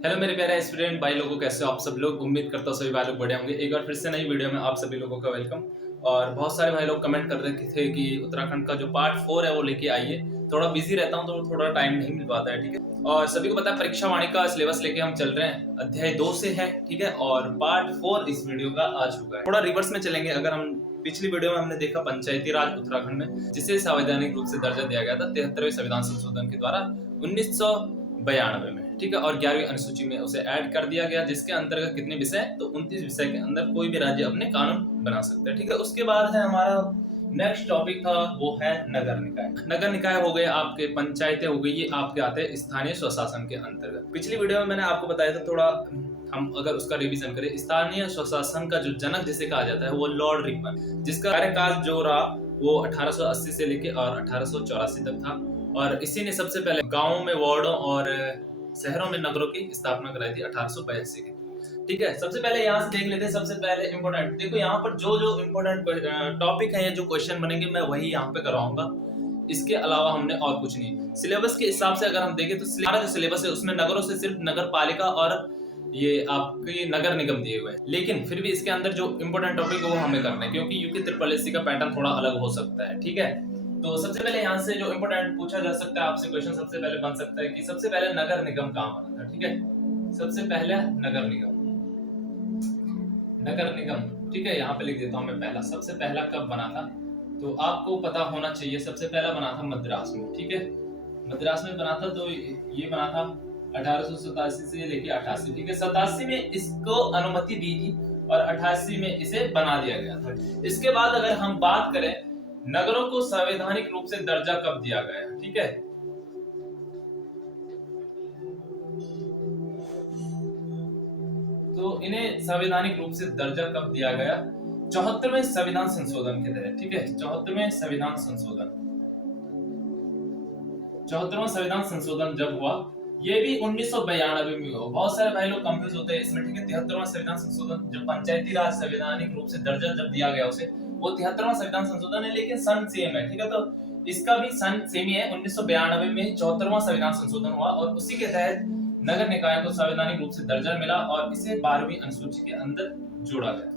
Hello मेरे प्यारे student भाई लोगों, कैसे हो आप सब लोग। उम्मीद करता हूँ सभी भाई लोग बढ़िया होंगे। एक बार फिर से नई वीडियो में आप सभी लोगों का वेलकम। और बहुत सारे भाई लोग कमेंट कर रहे थे कि उत्तराखंड का जो पार्ट 4 है वो लेके आइए। थोड़ा बिजी रहता हूँ तो थोड़ा टाइम नहीं मिल पाता है, ठीक है। और सभी को पता है परीक्षा वाणी का सिलेबस लेके हम चल रहे हैं, अध्याय 2 से है, ठीक है। और पार्ट 4 इस वीडियो का आ चुका है। थोड़ा रिवर्स में चलेंगे। अगर हम पिछली वीडियो में हमने देखा पंचायती राज उत्तराखंड में, जिसे संवैधानिक रूप से दर्जा दिया गया था 73वें संविधान संशोधन के द्वारा 1992 में, ठीक है। और 11वीं अनुसूची में उसे ऐड कर दिया गया, जिसके अंतर्गत कितने विषय, तो 29 विषय के अंदर कोई भी राज्य अपने कानून बना सकता है, ठीक है। उसके बाद है हमारा नेक्स्ट टॉपिक था, वो है नगर निकाय। नगर निकाय हो गए आपके, पंचायतें हो गई, ये आपके आते हैं स्थानीय स्वशासन के अंतर्गत। पिछली वीडियो में मैंने आपको बताया था, थोड़ा हम अगर उसका रिवीजन करें, स्थानीय स्वशासन का जो जनक जिसे कहा जाता है वो लॉर्ड रिपन, जिसका कार्यकाल जो रहा वो 1880 से लेके और 1884 तक था। और इसी ने सबसे पहले गांवों में वार्डों और शहरों में नगरों की स्थापना कराई थी 1882 की, ठीक है। सबसे पहले यहाँ से देख लेते हैं। सबसे पहले इंपोर्टेंट देखो, यहाँ पर जो जो इंपोर्टेंट टॉपिक है, जो क्वेश्चन बनेंगे मैं वही यहाँ पे कराऊंगा। इसके अलावा हमने और कुछ नहीं। सिलेबस के हिसाब से अगर हम देखें तो हमारा जो सिलेबस है उसमें नगरों से सिर्फ नगर पालिका और ये आपके नगर निगम दिए हुए हैं, लेकिन फिर भी इसके अंदर जो इंपोर्टेंट टॉपिक है वो हमें करना है, क्योंकि यूपी ट्रिपल एससी का पैटर्न थोड़ा अलग हो सकता है, ठीक है। तो सबसे पहले यहाँ से जो इंपोर्टेंट पूछा जा सकता है आपसे क्वेश्चन, सबसे पहले बन सकता है कि सबसे पहले नगर निगम कहाँ बना था, ठीक है। सबसे पहले नगर निगम, नगर निगम, ठीक है। यहाँ पे लिख देता हूँ मैं पहला, सबसे पहला कब बना था, तो आपको पता होना चाहिए। सबसे पहला बना था मद्रास में, ठीक है। मद्रास में बना था, तो ये बना था 1887 से लेके 88, ठीक है। 87 में इसको अनुमति दी थी और 88 में इसे बना दिया गया था। इसके बाद अगर हम बात करें, नगरों को संवैधानिक रूप से दर्जा कब दिया गया, ठीक है। तो इन्हें संवैधानिक रूप से दर्जा कब दिया गया, 74वें संविधान संशोधन के तहत, ठीक है। 74वें संविधान संशोधन, 74वां संविधान संशोधन जब हुआ, ये भी 1992 में हुआ। बहुत सारे भाई लोग कंफ्यूज होते हैं इसमें, ठीक है। 73वां संविधान संशोधन, जब पंचायती राज संवैधानिक रूप से दर्जा जब दिया गया उसे, वो 73वां संविधान संशोधन है, लेकिन सन सेम है, ठीक है। तो इसका भी सन सेम ही है। 1992 में 74वां संविधान संशोधन हुआ और उसी के तहत नगर निकाय को संवैधानिक रूप से दर्जा मिला और इसे 12वीं अनुसूची के अंदर जोड़ा गया,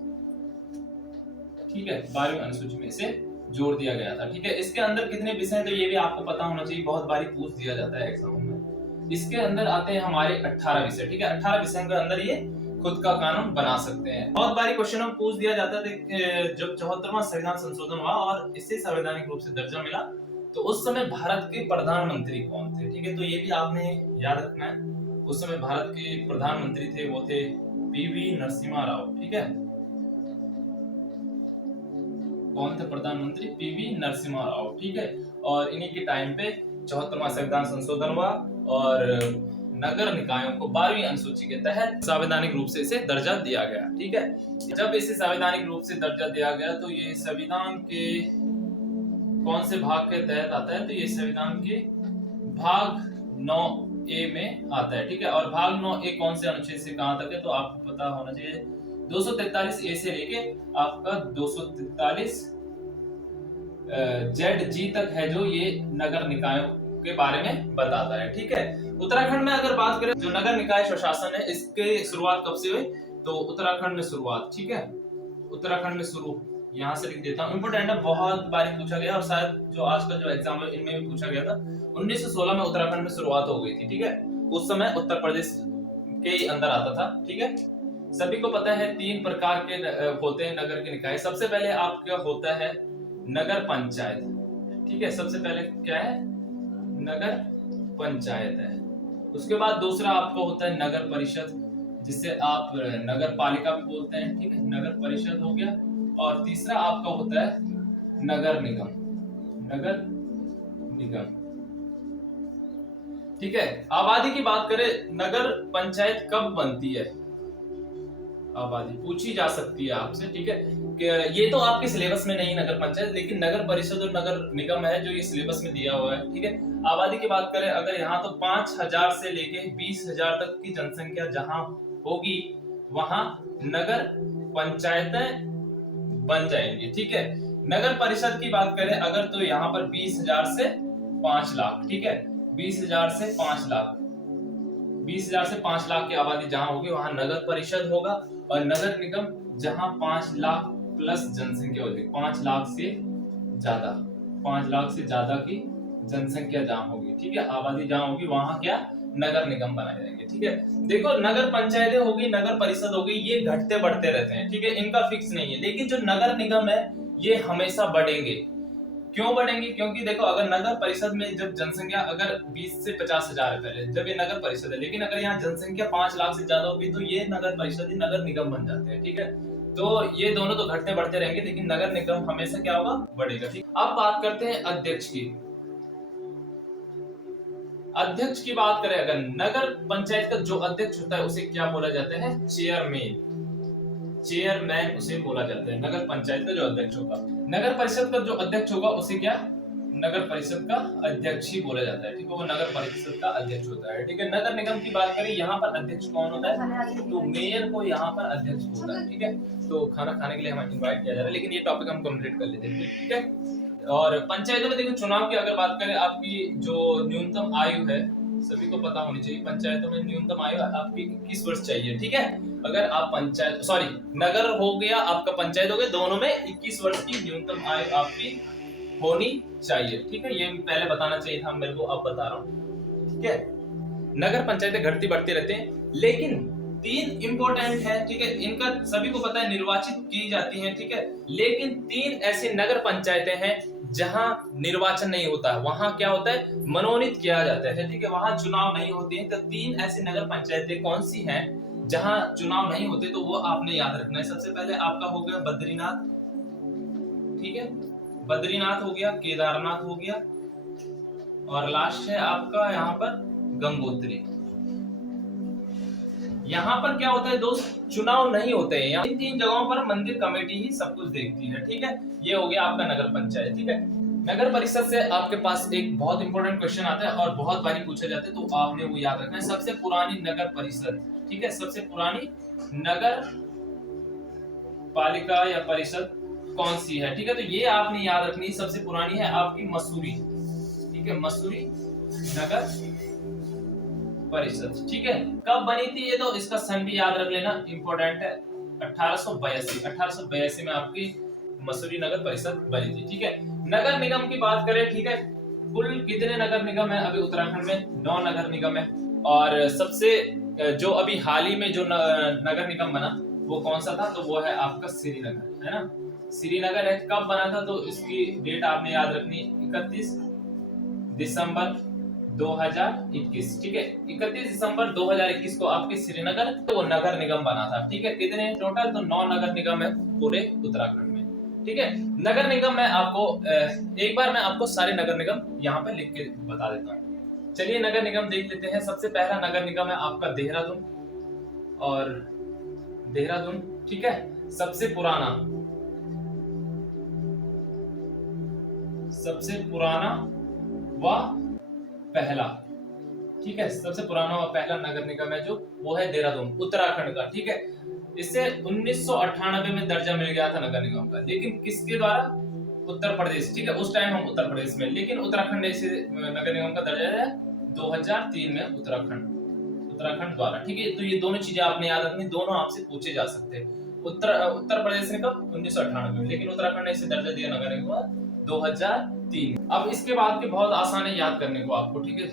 ठीक है। 12वीं अनुसूची में इसे जोड़ दिया गया था, ठीक है। इसके अंदर कितने विषय हैं तो ये भी आपको पता होना चाहिए, बहुत बारी पूछ दिया जाता है एग्जाम में। इसके अंदर आते हैं हमारे 18 विषय, ठीक है। 18 विषयों के अंदर ये खुद का कानून बना सकते हैं। बहुत बारी क्वेश्चन में पूछ दिया जाता है, जब 74वां संविधान संशोधन हुआ और इससे संवैधानिक रूप से दर्जा मिला, तो उस समय भारत के प्रधानमंत्री कौन थे, ठीक है। तो ये भी आपने याद रखना है। उस समय भारत के प्रधानमंत्री थे, वो थे पीवी नरसिम्हा राव, ठीक है। कौन थे प्रधानमंत्री, पीवी नरसिम्हा राव, ठीक है। और इन्हीं के टाइम पे 74वां संविधान संशोधन हुआ और नगर निकायों को 12वीं अनुसूची के तहत संवैधानिक रूप से इसे दर्जा दिया गया, ठीक है। जब इसे संवैधानिक रूप से दर्जा दिया गया तो ये संविधान के कौन से भाग के तहत आता है, तो ये संविधान के भाग 9A में आता है, ठीक है। और भाग 9A कौन से अनुच्छेद से कहां तक है, तो आपको पता होना चाहिए 243A से लेके आपका 243 ZG तक है, जो ये नगर निकायों के बारे में बताता है, ठीक है। उत्तराखंड में अगर बात करें, जो नगर निकाय स्वशासन है, इसके शुरुआत कब से हुई, तो उत्तराखंड में शुरुआत, ठीक है। उत्तराखंड में शुरू, यहाँ से लिख देता हूँ, इंपोर्टेंट है, बहुत बार पूछा गया और शायद जो आज का जो एग्जाम है इनमें भी पूछा गया था। 1916 में उत्तराखंड में शुरुआत हो गई थी, ठीक है। उस समय उत्तर प्रदेश के अंदर आता था, ठीक है। सभी को पता है 3 प्रकार के होते हैं नगर के निकाय। सबसे पहले आपका होता है नगर पंचायत, ठीक है। सबसे पहले क्या है, नगर पंचायत है। उसके बाद दूसरा आपका होता है नगर परिषद, जिसे आप नगर पालिका भी बोलते हैं, ठीक है। नगर परिषद हो गया। और तीसरा आपका होता है नगर निगम, नगर निगम, ठीक है। आबादी की बात करें, नगर पंचायत कब बनती है, आबादी पूछी जा सकती है आपसे, ठीक है। कि ये तो आपके सिलेबस में नहीं नगर पंचायत, लेकिन नगर परिषद और नगर निगम है जो ये सिलेबस में दिया हुआ है, ठीक है। आबादी की बात करें अगर यहाँ, तो 5000 से लेके 20,000 तक की जनसंख्या जहां होगी वहां नगर पंचायतें बन जाएंगी, ठीक है। नगर परिषद की बात करें अगर, तो यहाँ पर 20,000 से 5 लाख, ठीक है। 20,000 से 5 लाख, 20,000 से 5 लाख की आबादी जहां होगी वहां नगर परिषद होगा, और नगर निगम जहां 5 लाख प्लस जनसंख्या होगी, 5 लाख से ज्यादा, 5 लाख से ज्यादा की जनसंख्या जहां होगी, ठीक है, आबादी जहां होगी वहां क्या नगर निगम बनाए जाएंगे। ठीक है, देखो नगर पंचायतें होगी, नगर परिषद होगी, ये घटते बढ़ते रहते हैं, ठीक है, इनका फिक्स नहीं है। लेकिन जो नगर निगम है ये हमेशा बढ़ेंगे। क्यों बढ़ेंगे? क्योंकि देखो अगर नगर परिषद में जब जनसंख्या अगर 20 से 50,000 है पहले जब ये नगर परिषद है, लेकिन अगर यहाँ जनसंख्या 5 लाख से ज्यादा होगी तो ये नगर परिषद ही नगर निगम बन जाते हैं। ठीक है, तो ये दोनों तो घटते बढ़ते रहेंगे, लेकिन नगर निगम हमेशा क्या होगा, बढ़ेगा। ठीक, अब बात करते हैं अध्यक्ष की। अध्यक्ष की बात करें अगर, नगर पंचायत का जो अध्यक्ष होता है उसे क्या बोला जाता है, चेयरमैन। चेयरमैन उसे बोला जाता है नगर पंचायत का जो अध्यक्ष होगा। नगर परिषद का जो अध्यक्ष होगा उसे क्या, नगर परिषद का अध्यक्ष ही बोला जाता है। ठीक है, वो नगर परिषद का अध्यक्ष होता है। ठीक है, नगर निगम की बात करें, यहाँ पर अध्यक्ष कौन होता है, तो मेयर को यहाँ पर अध्यक्ष होता है। ठीक है, तो खाना खाने के लिए हमें इनवाइट किया जा रहा है, लेकिन ये टॉपिक हम कंप्लीट कर लेते हैं। ठीक है, और पंचायतों में देखो चुनाव की अगर बात करें, आपकी जो न्यूनतम आयु है सभी को पता होनी चाहिए, पंचायतों में न्यूनतम आयु आपकी 21 वर्ष चाहिए। ठीक है, अगर आप पंचायत सॉरी नगर हो गया आपका पंचायत हो गया, दोनों में 21 वर्ष की न्यूनतम आयु आपकी होनी चाहिए। ठीक है, ये पहले बताना चाहिए था मेरे को, अब बता रहा हूँ। ठीक है, नगर पंचायतें घटती बढ़ती रहते हैं, लेकिन 3 इंपॉर्टेंट है। ठीक है, इनका सभी को पता है, निर्वाचित की जाती हैं। ठीक है, लेकिन 3 ऐसे नगर पंचायतें हैं जहां निर्वाचन नहीं होता है, वहां क्या होता है, मनोनीत किया जाता है। ठीक है, वहां चुनाव नहीं होते हैं। तो 3 ऐसी नगर पंचायतें कौन सी हैं जहां चुनाव नहीं होते, तो वो आपने याद रखना है। सबसे पहले आपका हो गया बद्रीनाथ। ठीक है, बद्रीनाथ हो गया, केदारनाथ हो गया, और लास्ट है आपका यहाँ पर गंगोत्री। यहाँ पर क्या होता है दोस्त, चुनाव नहीं होते हैं। यहाँ इन 3 जगहों पर मंदिर कमेटी ही सब कुछ देखती है। ठीक है, ये हो गया आपका नगर पंचायत। ठीक है, नगर परिषद से आपके पास एक बहुत इंपॉर्टेंट क्वेश्चन आता है और बहुत बारी पूछा जाता है, तो आपने वो याद रखना है। सबसे पुरानी नगर परिषद, ठीक है, सबसे पुरानी नगर पालिका या परिषद कौन सी है? ठीक है, तो ये आपने याद रखनी है। सबसे पुरानी है आपकी मसूरी। ठीक है, मसूरी नगर परिषद। ठीक है, कब बनी थी ये, तो इसका सन भी याद रख लेना, इंपॉर्टेंट है। 1882 में आपकी मसूरी नगर परिषद बनी थी। ठीक है, नगर निगम की बात करें, ठीक है, कुल कितने नगर निगम है? अभी उत्तराखंड में 9 नगर निगम है, और सबसे जो अभी हाल ही में जो नगर निगम बना वो कौन सा था, तो वो है आपका श्रीनगर, है ना, श्रीनगर है। कब बना था, तो इसकी डेट आपने याद रखनी, 31 दिसंबर 2021। ठीक है, 31 दिसंबर 2021 को आपके श्रीनगर तो वो नगर निगम बना था। ठीक है, कितने टोटल, तो 9 नगर निगम है पूरे उत्तराखंड में। ठीक है, नगर निगम में आपको एक बार मैं आपको सारे नगर निगम यहाँ पे लिख के बता देता हूँ। चलिए नगर निगम देख लेते हैं। सबसे पहला नगर निगम है आपका देहरादून, और देहरादून, ठीक है, सबसे पुराना व पहला, ठीक है, सबसे पुराना व पहला नगर निगम है जो, वो है देहरादून, उत्तराखंड का। ठीक है, इसे 1998 में दर्जा मिल गया था नगर निगम का, लेकिन किसके द्वारा? उत्तर प्रदेश। ठीक है, उस टाइम हम उत्तर प्रदेश में, लेकिन उत्तराखंड से नगर निगम का दर्जा है 2003 में उत्तराखंड द्वारा। ठीक है, तो ये दोनों चीजें आपने याद रखनी, दोनों आपसे पूछे जा सकते हैं। उत्तर प्रदेश ने कब? 1998 में, लेकिन उत्तराखंड ने इसे दर्जा दिया नगर निगम 2003। अब इसके बाद के बहुत आसान है याद करने को आपको। ठीक है,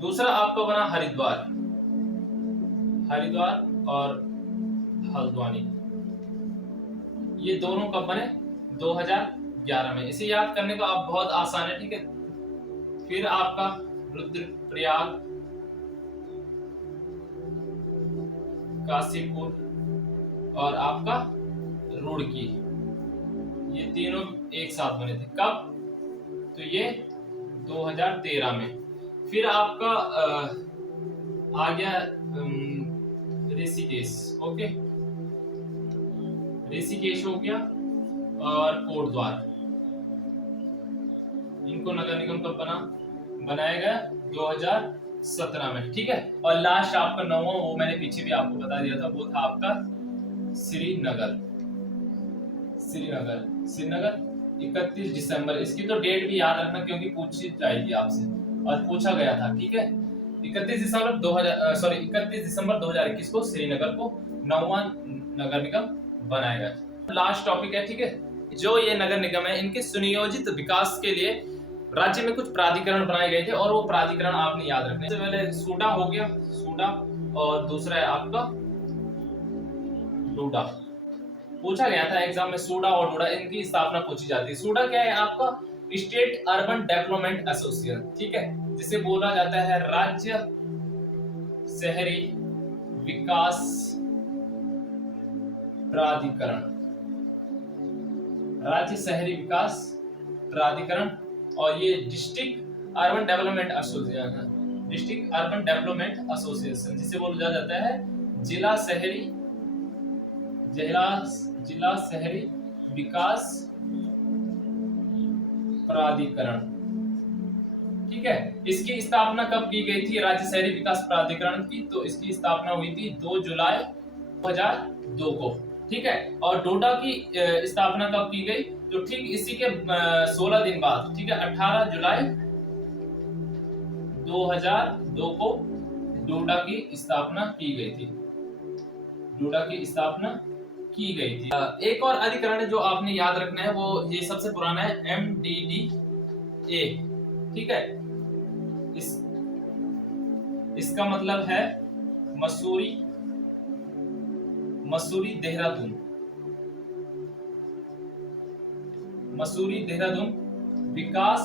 दूसरा आपका बना हरिद्वार और हल्द्वानी। ये दोनों कब बने? 2011 में। इसे याद करने को आप बहुत आसान है। ठीक है, फिर आपका रुद्रप्रयाग, काशीपुर और आपका रुड़की, ये तीनों एक साथ बने थे। कब? तो ये 2013 में। फिर आपका आ गया ऋषिकेश। ओके, ऋषिकेश हो गया, और कोटद्वार। इनको नगर निगम कब बनाया गया? 2017 में। ठीक है, और लास्ट आपका 9वां, वो मैंने पीछे भी आपको बता दिया था, वो था आपका श्रीनगर 31 दिसंबर। इसकी तो डेट भी याद रखना, क्योंकि पूछी जाएगी आपसे और पूछा गया था। ठीक है, 31 दिसंबर 2021 को श्रीनगर को 9वां नगर निगम बनाया गया। लास्ट टॉपिक है, ठीक है, जो ये नगर निगम है इनके सुनियोजित विकास के लिए राज्य में कुछ प्राधिकरण बनाए गए थे और वो प्राधिकरण आपने याद रखने। सबसे पहले सूडा हो गया, सूडा, और दूसरा है आपका डूडा। पूछा गया था एग्जाम में सूडा और डूडा, इनकी स्थापना पूछी जाती है। सूडा क्या है आपका? स्टेट अर्बन डेवलपमेंट एसोसिएशन, ठीक है, जिसे बोला जाता है राज्य शहरी विकास प्राधिकरण, राज्य शहरी विकास प्राधिकरण। और ये district urban development association, district urban development association, जिसे बोला जाता है जिला शहरी जिला शहरी विकास प्राधिकरण, ठीक है। इसकी स्थापना कब की गई थी राज्य शहरी विकास प्राधिकरण की? तो इसकी स्थापना हुई थी 2 जुलाई 2002 को, ठीक है। और डोडा की स्थापना कब की गई? तो ठीक इसी के 16 दिन बाद, ठीक है, 18 जुलाई 2002 को डोडा की स्थापना की गई थी। डोडा की स्थापना की गई थी। एक और अधिकरण जो आपने याद रखना है, वो ये सबसे पुराना है, MDDA, ठीक है। इसका मतलब है मसूरी देहरादून विकास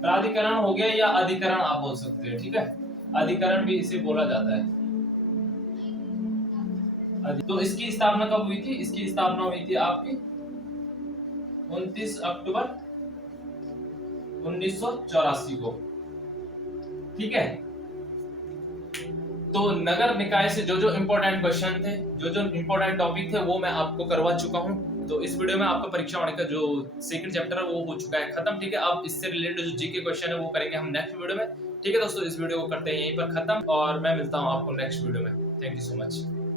प्राधिकरण हो गया, या अधिकरण आप बोल सकते हैं, ठीक है, अधिकरण भी इसे बोला जाता है। तो इसकी स्थापना कब हुई थी? इसकी स्थापना हुई थी आपकी 29 अक्टूबर 1984 को, ठीक है। तो नगर निकाय से जो जो इंपॉर्टेंट क्वेश्चन थे, जो जो इंपॉर्टेंट टॉपिक थे, वो मैं आपको करवा चुका हूं। तो इस वीडियो में आपका परीक्षा वाणी का जो सेकंड चैप्टर है वो हो चुका है खत्म, ठीक है। अब इससे रिलेटेड जो जीके क्वेश्चन है वो करेंगे हम नेक्स्ट वीडियो में, ठीक है दोस्तों। इस वीडियो को करते हैं यहीं पर खत्म और मैं मिलता हूं आपको नेक्स्ट वीडियो में। Thank you so much.